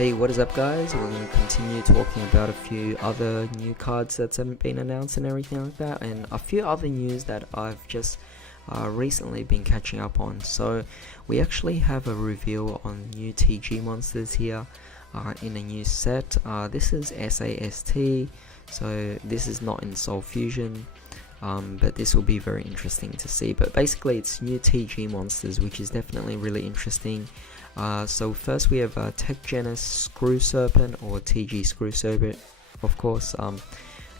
Hey, what is up guys? We're going to continue talking about a few other new cards that haven't been announced and everything like that, and a few other news that I've just recently been catching up on. So we actually have a reveal on new TG monsters here in a new set. This is SAST, so this is not in Soul Fusion, but this will be very interesting to see. But basically it's new TG monsters, which is definitely really interesting. So first we have Tech Janus Screw Serpent, or TG Screw Serpent, of course.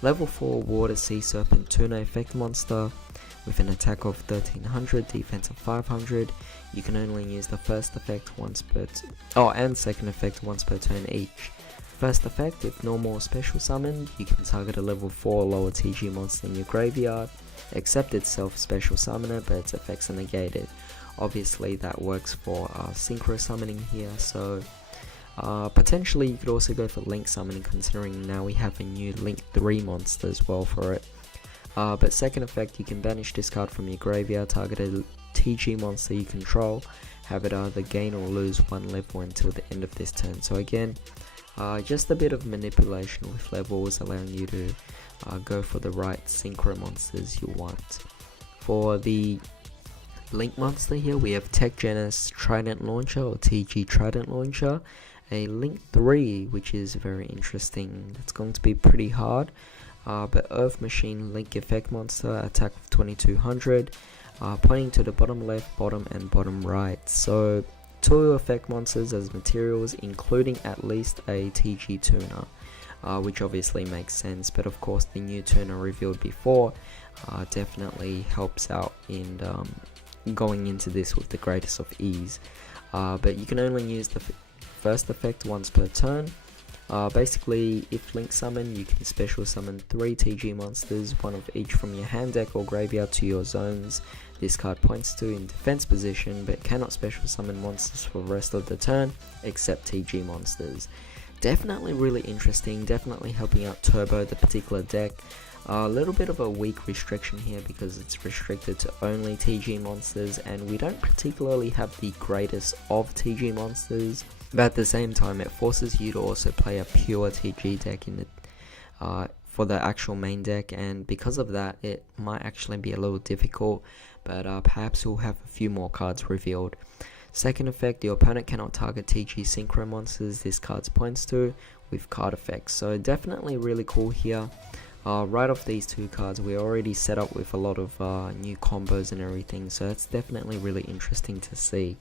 Level 4 Water Sea Serpent Tuna effect monster with an attack of 1300, defense of 500. You can only use the first effect once per and second effect once per turn each. First effect, if normal or special summoned, you can target a level 4 lower TG monster in your graveyard, except itself special summon it, but its effects are negated. Obviously that works for synchro summoning here, so potentially you could also go for link summoning, considering now we have a new link 3 monster as well for it. But second effect, you can banish this card from your graveyard, target a TG monster you control, have it either gain or lose 1 level until the end of this turn. So again, just a bit of manipulation with levels, allowing you to go for the right synchro monsters you want. For the link monster here, we have Tech Janus Trident Launcher, or TG Trident Launcher, a link 3, which is very interesting. It's going to be pretty hard, but Earth Machine link effect monster, attack of 2200, pointing to the bottom left, bottom and bottom right. So 2 effect monsters as materials, including at least a TG Tuna, which obviously makes sense, but of course the new Tuna revealed before definitely helps out in going into this with the greatest of ease. But you can only use the first effect once per turn. Basically, if link summon, you can special summon 3 TG monsters, 1 of each from your hand deck or graveyard to your zones this card points to in defense position, but cannot special summon monsters for the rest of the turn except TG monsters. Definitely really interesting, definitely helping out turbo the particular deck. A little bit of a weak restriction here because it's restricted to only TG monsters, and we don't particularly have the greatest of TG monsters, but at the same time it forces you to also play a pure TG deck in the for the actual main deck, and because of that it might actually be a little difficult, but perhaps we'll have a few more cards revealed. Second effect, your opponent cannot target TG synchro monsters this card points to with card effects, so definitely really cool here. Right off these 2 cards, we're already set up with a lot of new combos and everything, so that's definitely really interesting to see.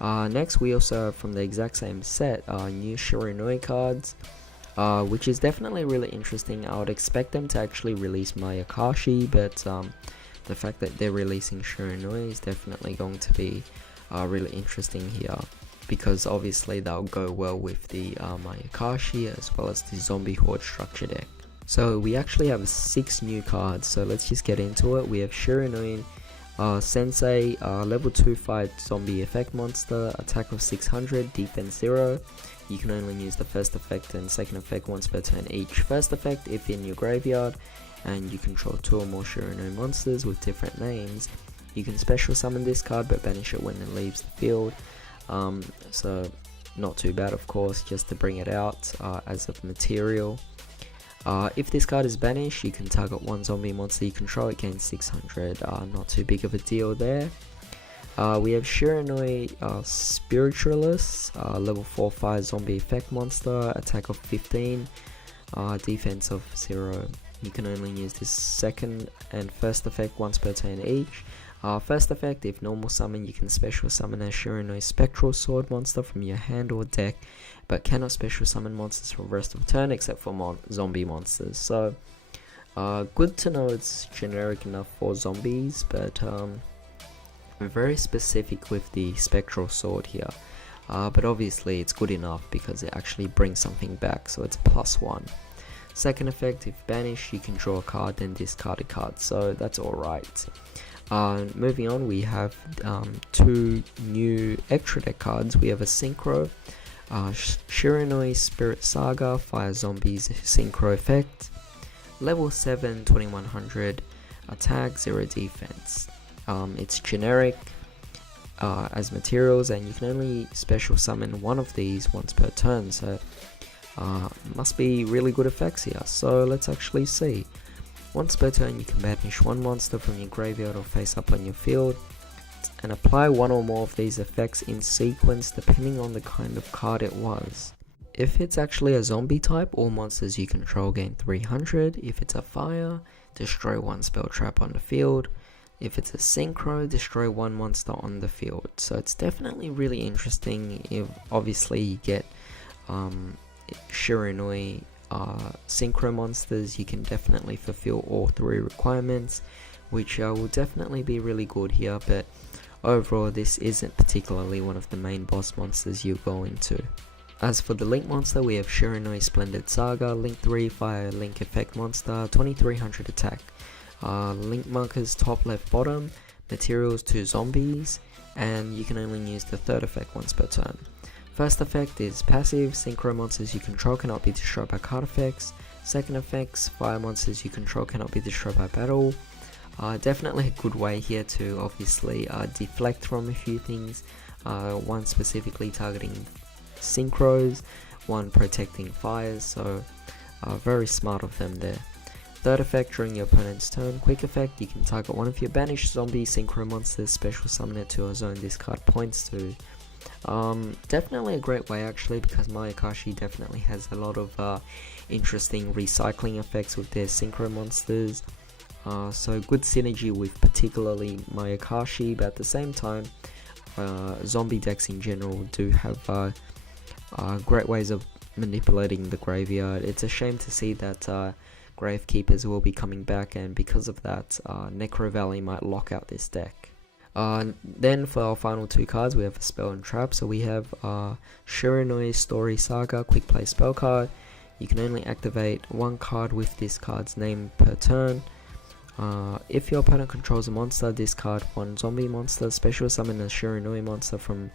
Next, we also have from the exact same set new Shiranui cards, which is definitely really interesting. I would expect them to actually release Mayakashi, but the fact that they're releasing Shiranui is definitely going to be really interesting here, because obviously they'll go well with the Mayakashi as well as the Zombie Horde structure deck. So we actually have 6 new cards, so let's just get into it. We have Shiranui Sensei, level 2 fight zombie effect monster, attack of 600, defense 0. You can only use the first effect and second effect once per turn each. First effect, if in your graveyard and you control 2 or more Shiranui monsters with different names, you can special summon this card but banish it when it leaves the field. So not too bad, of course, just to bring it out as a material. If this card is banished, you can target 1 zombie monster you control, it gains 600, not too big of a deal there. We have Shiranui Spiritualist, level 4 fire zombie effect monster, attack of 15, defense of 0. You can only use this second and first effect once per turn each. First effect, if normal summon, you can special summon a Shiranui Spectral Sword monster from your hand or deck, but cannot special summon monsters for the rest of the turn except for zombie monsters. So good to know it's generic enough for zombies, but very specific with the Spectral Sword here. But obviously it's good enough because it actually brings something back, so it's +1. Second effect, if banished, you can draw a card then discard a card, so that's alright. Moving on, we have 2 new extra deck cards. We have a Synchro Shiranui Spirit Saga Fire Zombies Synchro effect, level 7, 2100, attack, 0 defense. It's generic, as materials, and you can only special summon one of these once per turn, so must be really good effects here. So let's actually see. Once per turn you can banish one monster from your graveyard or face up on your field, and apply one or more of these effects in sequence depending on the kind of card it was. If it's actually a zombie type, all monsters you control gain 300. If it's a fire, destroy one spell trap on the field. If it's a synchro, destroy one monster on the field. So it's definitely really interesting. If obviously you get Shiranui synchro monsters, you can definitely fulfill all three requirements, which will definitely be really good here, but overall this isn't particularly one of the main boss monsters you go into. As for the Link monster, we have Shiranui Splendid Saga, Link 3 Fire Link Effect monster, 2300 attack. Link markers top left bottom, materials 2 zombies, and you can only use the third effect once per turn. First effect is passive, synchro monsters you control cannot be destroyed by card effects. Second effects, fire monsters you control cannot be destroyed by battle. Definitely a good way here to obviously deflect from a few things, one specifically targeting synchros, one protecting fires, so very smart of them there. Third effect, during your opponent's turn, quick effect, you can target one of your banished zombie synchro monsters, special summon it to a zone this card points to. Definitely a great way actually, because Mayakashi definitely has a lot of interesting recycling effects with their synchro monsters. So good synergy with particularly Mayakashi, but at the same time zombie decks in general do have great ways of manipulating the graveyard. It's a shame to see that Gravekeepers will be coming back, and because of that Necro Valley might lock out this deck. Then for our final two cards we have a spell and trap. So we have Shiranui Story Saga, quick play spell card. You can only activate one card with this card's name per turn. If your opponent controls a monster, discard one zombie monster, special summon a Shiranui monster from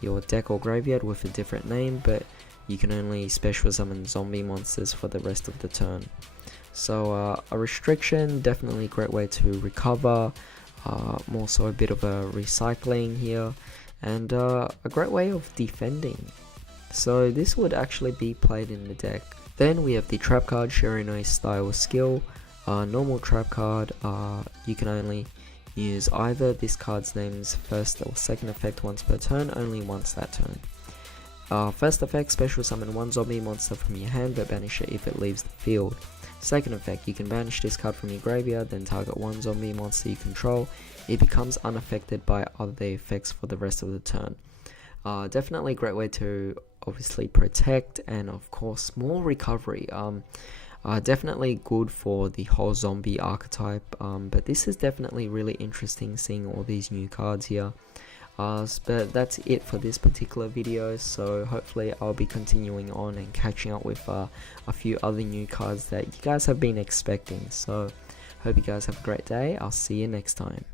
your deck or graveyard with a different name, but you can only special summon zombie monsters for the rest of the turn. So a restriction, definitely a great way to recover, more so a bit of a recycling here, and a great way of defending. So this would actually be played in the deck. Then we have the trap card, Shiranui Style Skill. Normal trap card, you can only use either this card's name's first or second effect once per turn, only once that turn. First effect, special summon one zombie monster from your hand but banish it if it leaves the field. Second effect, you can banish this card from your graveyard, then target one zombie monster you control. It becomes unaffected by other effects for the rest of the turn. Definitely a great way to obviously protect, and of course more recovery. Definitely good for the whole zombie archetype, but this is definitely really interesting seeing all these new cards here. But that's it for this particular video, so hopefully I'll be continuing on and catching up with a few other new cards that you guys have been expecting. So hope you guys have a great day. I'll see you next time.